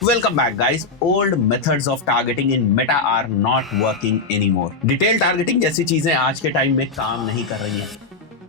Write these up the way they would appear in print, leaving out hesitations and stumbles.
Welcome back, guys. Old methods of targeting in Meta are not working anymore. Detail targeting जैसी चीजें आज के time में काम नहीं कर रही हैं.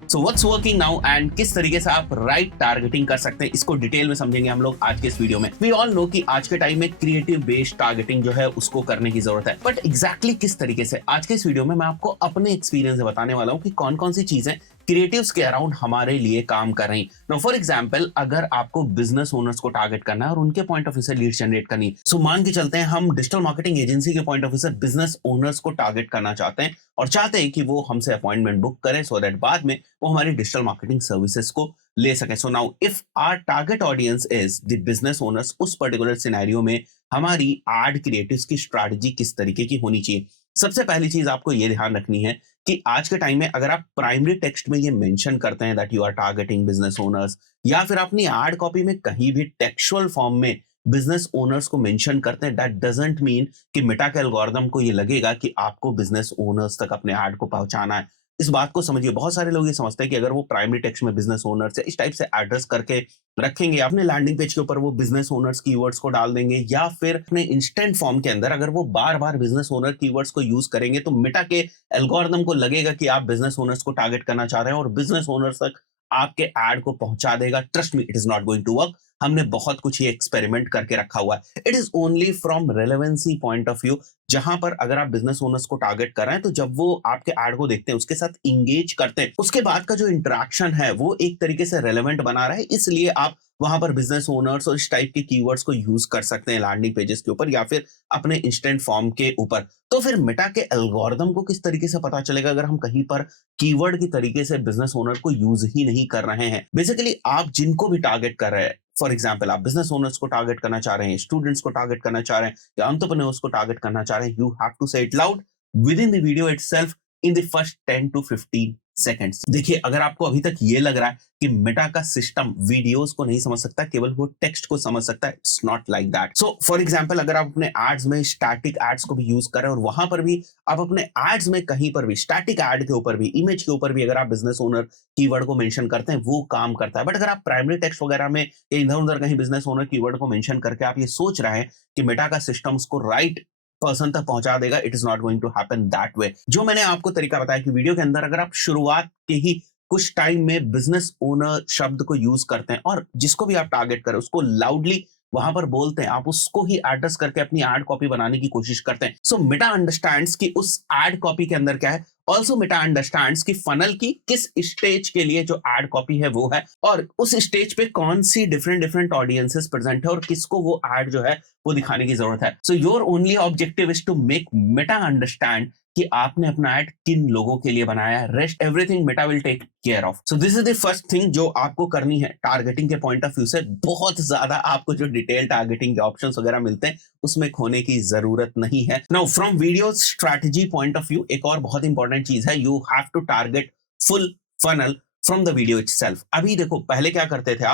So what's working now and किस तरीके से आप राइट टारगेटिंग कर सकते हैं, इसको डिटेल में समझेंगे हम लोग आज के इस वीडियो में. वी ऑल नो कि आज के टाइम में क्रिएटिव बेस्ड टारगेटिंग जो है उसको करने की जरूरत है, बट एग्जैक्टली किस तरीके से आज के इस वीडियो में मैं आपको अपने एक्सपीरियंस से बताने वाला हूँ कि कौन कौन सी चीजें क्रिएटिव्स के अराउंड हमारे लिए काम कर रही. नाउ फॉर एग्जांपल, अगर आपको बिजनेस ओनर्स को टारगेट करना है और उनके पॉइंट ऑफ व्यू से लीड जनरेट करनी, सो मान के चलते हैं हम डिजिटल मार्केटिंग एजेंसी के पॉइंट ऑफ व्यू से बिजनेस ओनर्स को टारगेट करना चाहते हैं और चाहते हैं कि वो हमसे अपॉइंटमेंट बुक करें सो दैट बाद में वो हमारी डिजिटल मार्केटिंग सर्विसेज को ले सके. So now if our target audience is the business owners, उस पर्टिकुलर सिनेरियो में हमारी एड क्रिएटिव्स की स्ट्रैटेजी किस तरीके की होनी चाहिए. सबसे पहली चीज आपको ये ध्यान रखनी है कि आज के टाइम में अगर आप प्राइमरी टेक्स्ट में ये मेंशन करते हैं that you are targeting business owners, या फिर अपनी एड कॉपी में कहीं भी टेक्सुअल फॉर्म में बिजनेस ओनर्स को मेंशन करते हैं, दैट डजंट मीन कि मेटा के एल्गोरिथम को ये लगेगा कि आपको बिजनेस ओनर्स तक अपने एड को पहुंचाना है. इस बात को समझिए. बहुत सारे लोग ये समझते हैं कि अगर वो प्राइमरी टेक्स्ट में बिजनेस ओनर्स इस टाइप से एड्रेस करके रखेंगे, अपने लैंडिंग पेज के ऊपर वो बिजनेस ओनर्स कीवर्ड्स को डाल देंगे, या फिर अपने इंस्टेंट फॉर्म के अंदर अगर वो बार बार बिजनेस ओनर कीवर्ड्स को यूज करेंगे तो मेटा के एल्गोरिथम को लगेगा कि आप बिजनेस ओनर्स को टारगेट करना चाह रहे हैं और बिजनेस ओनर्स तक आपके एड को पहुंचा देगा. Trust me, it is not going to work. हमने बहुत कुछ ये एक्सपेरिमेंट करके रखा हुआ है. It is only from relevancy point of view, जहां पर अगर आप बिजनेस ओनर्स को टारगेट कर रहे हैं तो जब वो आपके एड को देखते हैं, उसके साथ इंगेज करते हैं, उसके बाद का जो इंटरेक्शन है वो एक तरीके से रेलेवेंट बना रहा है. इसलिए आप वहां पर बिजनेस ओनर्स और इस टाइप के कीवर्ड्स को यूज कर सकते हैं लैंडिंग पेजेस के ऊपर या फिर अपने इंस्टेंट फॉर्म के ऊपर. तो फिर मेटा के एल्गोरिथम को किस तरीके से पता चलेगा अगर हम कहीं पर कीवर्ड की तरीके से बिजनेस ओनर को यूज ही नहीं कर रहे हैं. बेसिकली आप जिनको भी टारगेट कर रहे हैं, फॉर एग्जाम्पल आप बिजनेस ओनर्स को टारगेट करना चाह रहे हैं, स्टूडेंट्स को टारगेट करना चाह रहे हैं या एंटरप्रेन्योर्स को टारगेट करना चाह रहे हैं, यू हैव टू से it loud with in the video itself in the first 10 to 15 seconds. देखिए, अगर आपको अभी तक ये लग रहा है कि मेटा का सिस्टम वीडियोस को नहीं समझ सकता, केवल वो टेक्स्ट को समझ सकता है, it's not like that. So for example, अगर आप अपने एड्स में स्टैटिक एड्स को भी यूज कर रहे हैं और वहां पर भी आप अपने एड्स में कहीं पर भी स्टैटिक एड के ऊपर भी, इमेज के ऊपर भी अगर आप बिजनेस ओनर कीवर्ड को मेंशन करते हैं, वो काम करता है. बट अगर आप प्राइमरी टेक्स्ट वगैरह में इधर उधर कहीं बिजनेस ओनर कीवर्ड को मेंशन करके आप ये सोच रहे हैं कि मेटा का सिस्टम उसको राइट पर्सन तक पहुंचा देगा, it is not going to happen that way. जो मैंने आपको तरीका बताया कि वीडियो के अंदर अगर आप शुरुआत के ही कुछ टाइम में बिजनेस ओनर शब्द को यूज करते हैं और जिसको भी आप टारगेट करें उसको लाउडली वहां पर बोलते हैं, आप उसको ही एड्रेस करके अपनी एड कॉपी बनाने की कोशिश करते हैं. सो मेटा अंडरस्टैंड्स कि उस एड कॉपी के अंदर क्या है. ऑल्सो मेटा अंडरस्टैंड्स कि फनल की किस स्टेज के लिए जो एड कॉपी है वो है और उस स्टेज पे कौन सी डिफरेंट डिफरेंट ऑडियंसेस प्रेजेंट है और किसको वो एड जो है वो दिखाने की जरूरत है. So your only objective is to make Meta understand कि आपने अपना ऐड किन लोगों के लिए बनाया है. Rest everything Meta will take care of. So this is the first thing जो आपको करनी है टारगेटिंग के पॉइंट ऑफ व्यू से. बहुत ज्यादा आपको जो डिटेल टारगेटिंग के ऑप्शंस वगैरह मिलते हैं उसमें खोने की जरूरत नहीं है. Now from video strategy point of view एक और बहुत इंपॉर्टेंट चीज है, you have to target full funnel from the video itself. अभी देखो, पहले क्या करते थे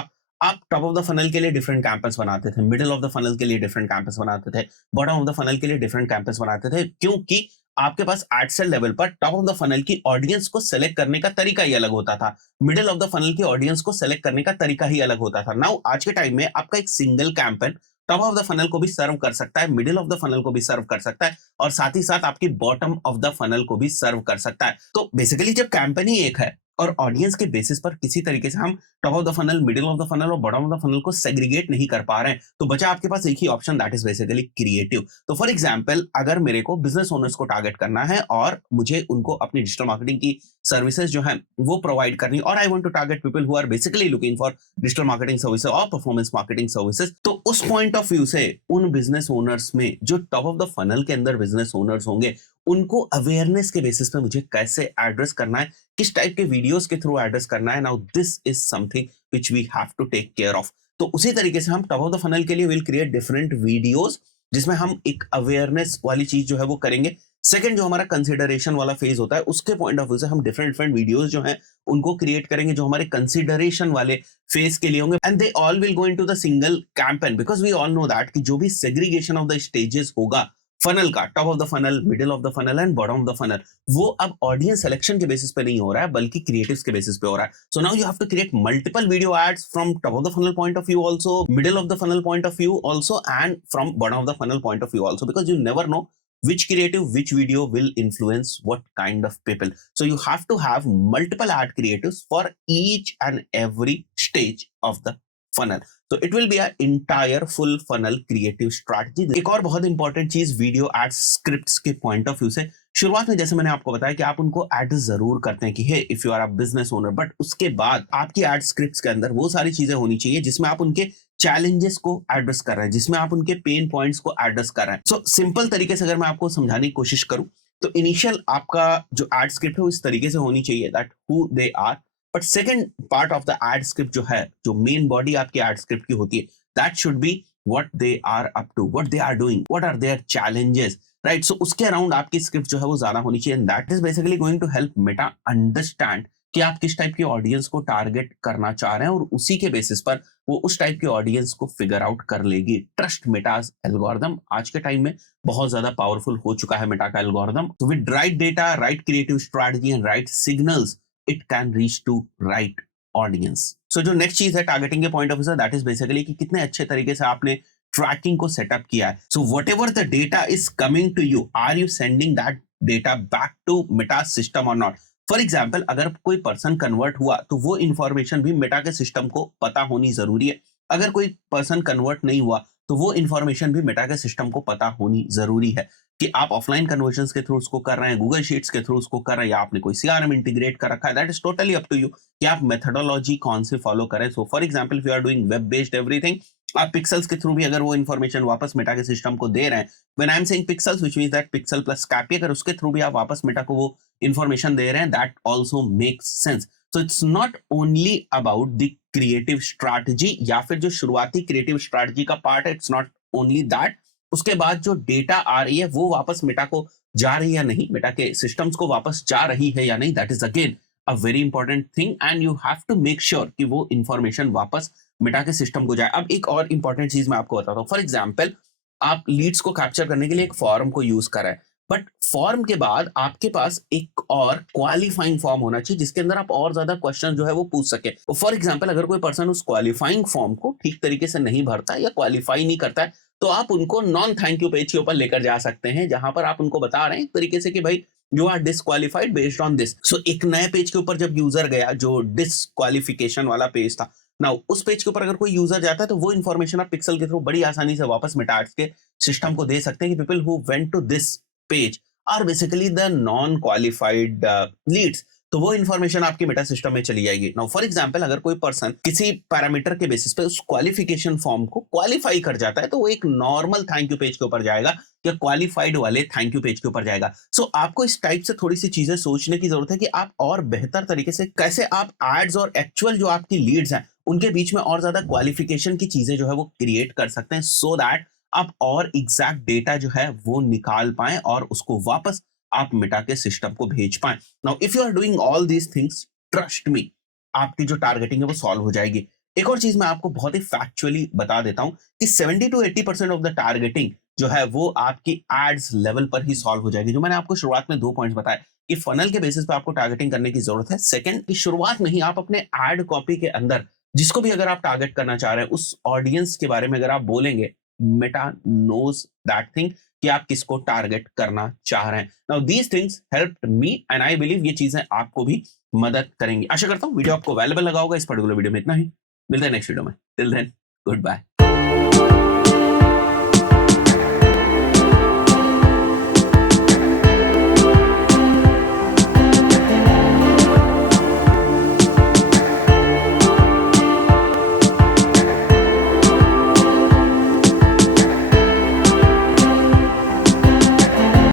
आप टॉप ऑफ द फनल के लिए डिफरेंट कैंपस बनाते थे, मिडिल ऑफ द फनल के लिए डिफरेंट कैंपस बनाते थे, बॉटम ऑफ द फनल के लिए डिफरेंट कैंपस बनाते थे, क्योंकि आपके पास एड सेल लेवल पर टॉप ऑफ द फनल की ऑडियंस को सेलेक्ट करने का तरीका ही अलग होता था, मिडिल ऑफ द फनल की ऑडियंस को सेलेक्ट करने का तरीका ही अलग होता था. नाउ आज के टाइम में आपका एक single campaign top of the funnel को भी सर्व कर सकता है, मिडिल ऑफ द फनल को भी सर्व कर सकता है और साथ ही साथ आपकी बॉटम ऑफ द फनल को भी सर्व कर सकता है. तो बेसिकली जब कैंपेन ही एक है और ऑडियंस के बेसिस पर किसी तरीके से हम top of the funnel, middle of the funnel और बॉटम ऑफ द फनल को सेग्रीगेट नहीं कर पा रहे हैं, तो बचा आपके पास एक ही option, that is basically creative. तो फॉर एग्जांपल, अगर मेरे को बिजनेस ओनर्स को टारगेट करना है और मुझे उनको अपनी डिजिटल मार्केटिंग की सर्विसेज जो है वो प्रोवाइड करनी, और I want to target people who are basically looking for digital marketing services और परफॉर्मेंस मार्केटिंग सर्विसेज, तो उस पॉइंट ऑफ व्यू से उन बिजनेस ओनर्स में जो टॉप ऑफ द फनल के अंदर बिजनेस ओनर्स होंगे, उनको अवेयरनेस के बेसिस पे मुझे कैसे एड्रेस करना है, किस टाइप के वीडियोस के थ्रू एड्रेस करना है. Now this is something which we have to take care of. तो उसी तरीके से हम टॉप ऑफ द फनल के लिए विल क्रिएट डिफरेंट वीडियोस जिसमें हम एक अवेयरनेस वाली चीज जो है वो करेंगे. सेकंड, जो हमारा कंसिडरेशन वाला फेज होता है, उसके पॉइंट ऑफ व्यू से हम डिफरेंट डिफरेंट वीडियोस जो हैं उनको क्रिएट करेंगे जो हमारे कंसिडरेशन वाले फेज के लिए होंगे, and they all will go into the single campaign, because we all know that कि जो भी सेग्रीगेशन ऑफ द स्टेजेस होगा फनल का top of the funnel, middle of the funnel and bottom of the funnel, वो अब audience selection के basis पे नहीं हो रहा है बल्कि क्रिएटिव्स के बेसिस पे हो रहा है. So now you have to create multiple video ads from top of the funnel point of view also, middle of the funnel point of view also and from bottom of the funnel point of view also, because you never know which creative, which video will influence what kind of people. So you have to have multiple ad creatives for each and every stage of the funnel. So it will be an entire full funnel creative strategy. एक और बहुत important चीज video add scripts के point of view से, शुरुआत में जैसे मैंने आपको बताया कि आप उनको एड जरूर करते हैं कि hey if you are a business owner, but उसके बाद आपकी एड स्क्रिप्ट्स के अंदर वो सारी चीजें होनी चाहिए जिसमें आप उनके चैलेंजेस को एड्रेस कर रहे हैं, जिसमें आप उनके पेन पॉइंट्स को एड्रेस कर रहे हैं. सो सिंपल तरीके से अगर मैं आपको समझाने की कोशिश करूं तो इनिशियल आपका जो एड स्क्रिप्ट है वो इस तरीके से होनी चाहिए that who they are, but second part of the ad script जो है, जो मेन बॉडी आपकी एड स्क्रिप्ट की होती है, that should be what they are up to, what they are doing, what are their challenges, right. So उसके around आपकी script जो है वो ज्यादा होनी चाहिए. That is basically going to help Meta understand कि आप किस टाइप की ऑडियंस को टारगेट करना चाह रहे हैं और उसी के बेसिस पर वो उस टाइप की ऑडियंस को फिगर आउट कर लेगी. ट्रस्ट मेटास एल्गोरिथम आज के टाइम में बहुत ज्यादा पावरफुल हो चुका है, मेटा का एल्गोरिथम. तो with right data, right creative strategy and right signals, it can reach to right audience. So जो नेक्स्ट चीज है टारगेटिंग के पॉइंट ऑफ व्यू से, दैट इज बेसिकली कि कितने अच्छे तरीके से आपने ट्रैकिंग को सेटअप किया है. So whatever the data is coming to you, are you sending that data back to Meta system और नॉट. फॉर एग्जाम्पल अगर कोई पर्सन कन्वर्ट हुआ तो वो इंफॉर्मेशन भी मेटा के सिस्टम को पता होनी जरूरी है. अगर कोई पर्सन कन्वर्ट नहीं हुआ तो वो इंफॉर्मेशन भी मेटा के सिस्टम को पता होनी जरूरी है कि आप ऑफलाइन कन्वर्जन के थ्रू उसको कर रहे हैं, गूगल शीट्स के थ्रू उसको कर रहे हैं, या आपने कोई सीआरएम इंटीग्रेट कर रखा है. That is totally up to you कि आप मेथोडोलॉजी कौन से फॉलो करें. So for example if you are doing web based everything, आप पिक्सल्स के थ्रू भी अगर वो इन्फॉर्मेशन वापस मेटा के सिस्टम को दे रहे हैं, when I am saying pixels which means that pixel plus CAPI, अगर उसके थ्रू भी आप वापस मेटा को वो इन्फॉर्मेशन दे रहे हैं, that also makes sense. So it's not only about the creative strategy या फिर जो शुरुआती क्रिएटिव स्ट्रैटेजी का पार्ट है, इट्स नॉट ओनली दैट. उसके बाद जो डेटा आ रही है वो वापस मेटा को जा रही है या नहीं, मेटा के सिस्टम्स को वापस जा रही है या नहीं, that is again a very important thing and you have to make sure कि वो इंफॉर्मेशन वापस मेटा के सिस्टम को जाए. अब एक और इंपॉर्टेंट चीज मैं आपको बताता हूँ. फॉर एग्जाम्पल आप लीड्स को कैप्चर करने के लिए एक फॉर्म को यूज कर रहे हैं, बट फॉर्म के बाद आपके पास एक और क्वालिफाइंग फॉर्म होना चाहिए जिसके अंदर आप और ज्यादा क्वेश्चन जो है वो पूछ सके. फॉर एग्जाम्पल अगर कोई पर्सन उस क्वालिफाइंग फॉर्म को ठीक तरीके से नहीं भरता है या क्वालिफाई नहीं करता है, तो आप उनको नॉन थैंक यू पेज के ऊपर लेकर जा सकते हैं, जहां पर आप उनको बता रहे हैं एक तरीके से कि भाई you are disqualified based on this. So एक नए पेज के ऊपर जब यूजर गया जो डिसक्वालिफिकेशन वाला पेज था, नाउ उस पेज के ऊपर अगर कोई यूजर जाता है तो वो इन्फॉर्मेशन आप पिक्सल के थ्रू बड़ी आसानी से वापस मेटा के सिस्टम को दे सकते हैं कि people who went to this page are basically the non qualified leads. तो वो इन्फॉर्मेशन आपके मेटा सिस्टम में चली जाएगी. नाउ फॉर एग्जांपल अगर कोई पर्सन किसी पैरामीटर के बेसिस पे उस क्वालिफिकेशन फॉर्म को क्वालिफाई कर जाता है तो वो एक नॉर्मल थैंक यू पेज के ऊपर जाएगा या क्वालिफाइड वाले थैंक यू पेज के ऊपर जाएगा. सो आपको इस टाइप से थोड़ी सी चीजें सोचने की जरूरत है कि आप और बेहतर तरीके से कैसे आप एड्स और एक्चुअल जो आपकी लीड्स हैं उनके बीच में और ज्यादा क्वालिफिकेशन की चीजें जो है वो क्रिएट कर सकते हैं, सो दैट आप और एग्जैक्ट डेटा जो है वो निकाल पाएं और उसको वापस आप मेटा के सिस्टम को भेज पाएं. Now if you are doing all these things, trust me, आपकी जो टारगेटिंग है वो सॉल्व हो जाएगी. एक और चीज मैं आपको बहुत ही फैक्चुअली बता देता हूं कि 70 to 80% ऑफ द टारगेटिंग जो है वो आपकी एड्स लेवल पर ही सॉल्व हो जाएगी. जो मैंने आपको शुरुआत में 2 पॉइंट्स बताए कि फनल के बेसिस पे आपको टारगेटिंग करने की जरूरत है. सेकंड, कि शुरुआत में ही आप अपने एड कॉपी के अंदर जिसको भी अगर आप टारगेट करना चाह रहे हैं उस ऑडियंस के बारे में अगर आप बोलेंगे, मेटा नोज दैट थिंग कि आप किसको टारगेट करना चाह रहे हैं. Now these things helped me and I believe ये चीजें आपको भी मदद करेंगी. आशा करता हूं वीडियो आपको वैल्यूएबल लगा होगा. इस पर्टिकुलर वीडियो में इतना ही. मिलते हैं नेक्स्ट वीडियो में. Till then, good bye.